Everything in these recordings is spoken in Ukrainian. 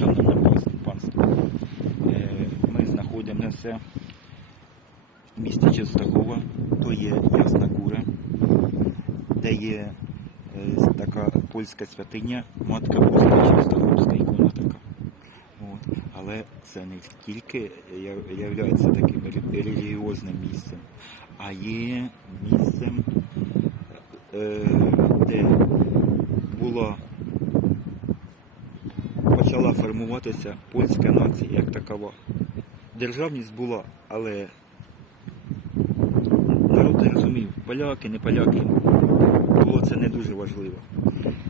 Шановне панство, е, ми знаходимося в місті Чистахова, то є Ясна Кура, де є е, така польська святиня, матка Божа Чистаховська ікона така. От. Але це не тільки є таким релігіозним місцем, а є місцем, е, де була почала формуватися польська нація як такова. Державність була, але народ не розумів, поляки, не поляки, було це не дуже важливо.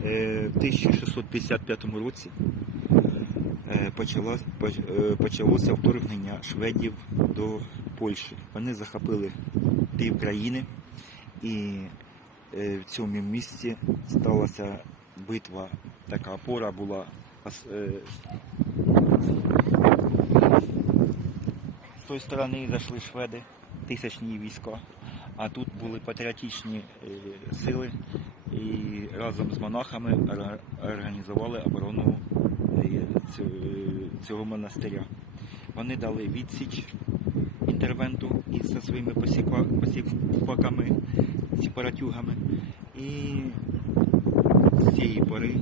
Е, В 1655 році е, е, почалося вторгнення шведів до Польщі. Вони захопили пів країни і в цьому місці сталася битва, така опора була. Е, З тої сторони зайшли шведи, тисячні війська, а тут були патріотичні е, сили і разом з монахами організували оборону е, цього монастиря. Вони дали відсіч інтервенту із своїми посіпаками, сепаратюгами. І з цієї пори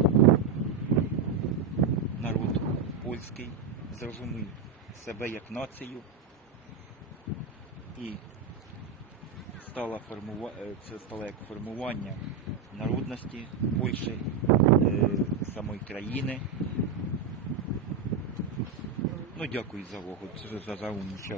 польський зрозумів себе як націю і стало формува... е, це стало як формування народності Польщі, е, самої країни. Ну, дякую за увагу, за, за, умність.